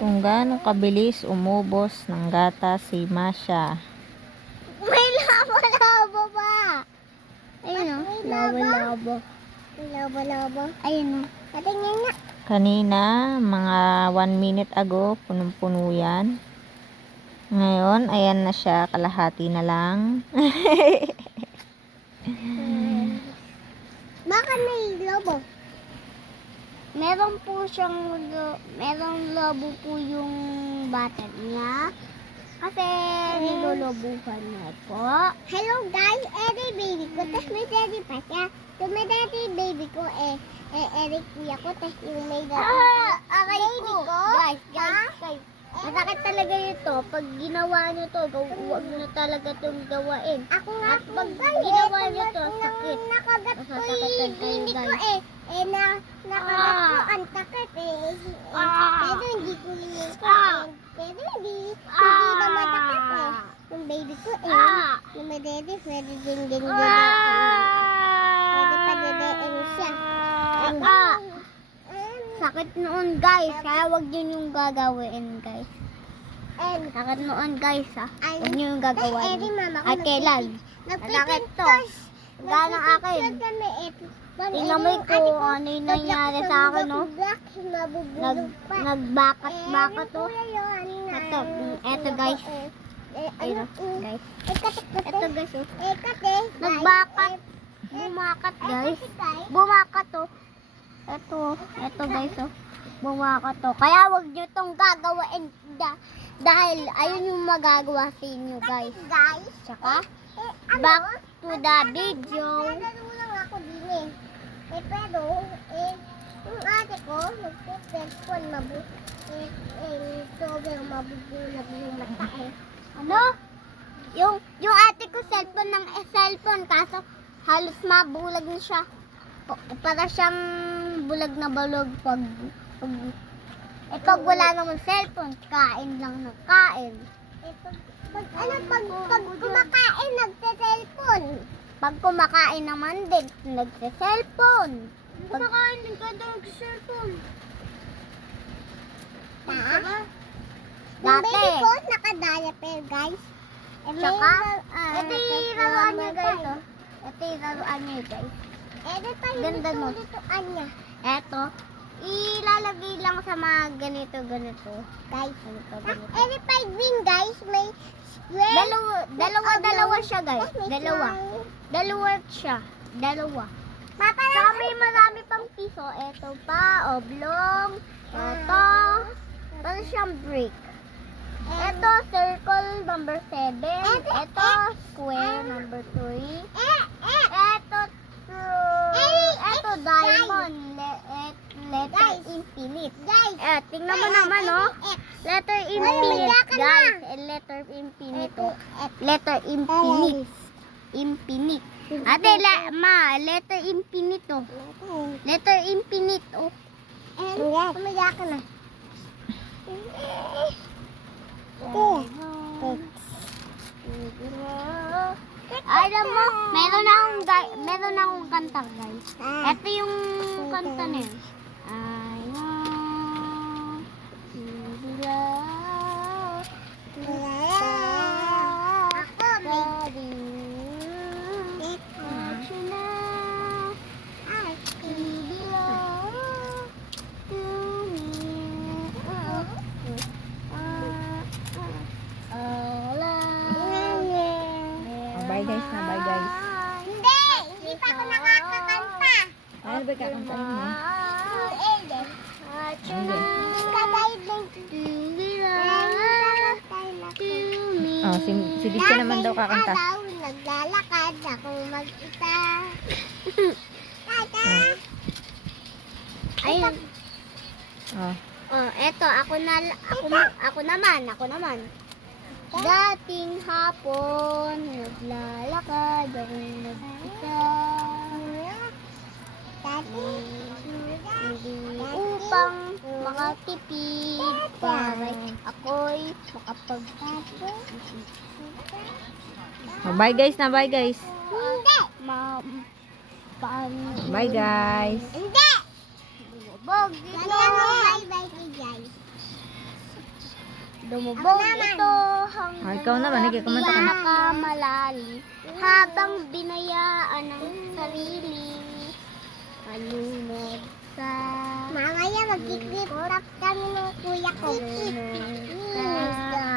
Kung gaano kabilis umubos ng gatas si Masha. May labo-labo ba? Ayun o. Labo-labo. May labo-labo. Ayun o. Patingin nga. Kanina, mga 1 minute ago, punong-puno yan. Ngayon, ayan na siya, kalahati na lang. Baka may lobo. Meron po siyang merong lobo po yung bata niya. Kasi nilolobuhan niya po. Hello guys, Eri baby ko. Tapos may daddy pa siya. So may daddy baby ko Eric kuya ko. Tapos yung may daddy baby ko. Guys. Masakit talaga ito. Pag ginawa nyo to, huwag nyo talaga itong gawain. Ako nga po pag ginawa nyo to, sakit. Nakagat ko yung hindi ko nakagat ko ang takot Pero hindi ko pero hindi na matakot Yung baby ko yung may daddy, pwede din pwede pa dedein siya. Sakit noon guys, kaya wag nyo yung gagawin guys. Sakit noon guys wag nyo yung gagawin. At kailan? Sakit to. Gana akin. Tingnan mo kung ano yung nangyari sa akin no. Nagbakat to. Eto guys. Ayun guys. Eto guys nagbakat. Bumakat guys. Bumakat to. Eto guys bumakat to. Kaya wag nyo tong gagawain dahil ayun yung magagawa sa inyo guys. Tsaka back to the video. Naglalaro lang ako din pero yung ate ko nagpo-cellphone sobrang mabubulag yung mata Ano? Yung ate ko cellphone kaso halos mabulag na siya. Para siyang bulag na bulag pag wala naman cellphone, kain lang ng kain. Pag kumakain, nagse-cellphone. Pag kumakain naman din, nagse-cellphone. Kumakain din ka nagse-cellphone. Yung baby ko, naka-diaper guys. Tsaka, ito yung laruan niya guys. Ito yung laruan niya guys. Ganda nun. Eto, ilalagay lang sa mga ganito. Guys, Erified wing guys, may square. Dalawa siya guys. Dalawa siya. Saka may marami pang piso. Eto pa, oblong. Eto, parang siyang brick. Eto, circle number 7. Eto, square number 3. Eto, diamond. Letter infinite. Tingnan mo naman, oh. Letter infinite, guys. Letter infinite, oh. Letter infinite. Infinite. Ate, letter infinite, oh. Letter infinite, oh. Tumaya ka na. Alam mo, meron akong kanta, guys. Ito yung kanta na yun. Bye guys na, bye guys. Hindi pa ako nakakakanta. Ano ba kakantahin mo? Oh, si Disha naman daw kakanta. Naglalakad akong mag-isa. Ayun. Eto, ako naman. Dating hapon, naglalakad akong mag-isa. Hindi upang makatipid para ako'y makapag-tapos. Bye guys na, bye guys. Hindi! Bye guys. Hindi! Bog, bye-bye guys. lumubog ito hanggang Oh, ikaw naman, sige, kumanta ka. pinakamalalim habang binayaan ng sarili malunod sa mamaya mag-clip kami ng kuya ko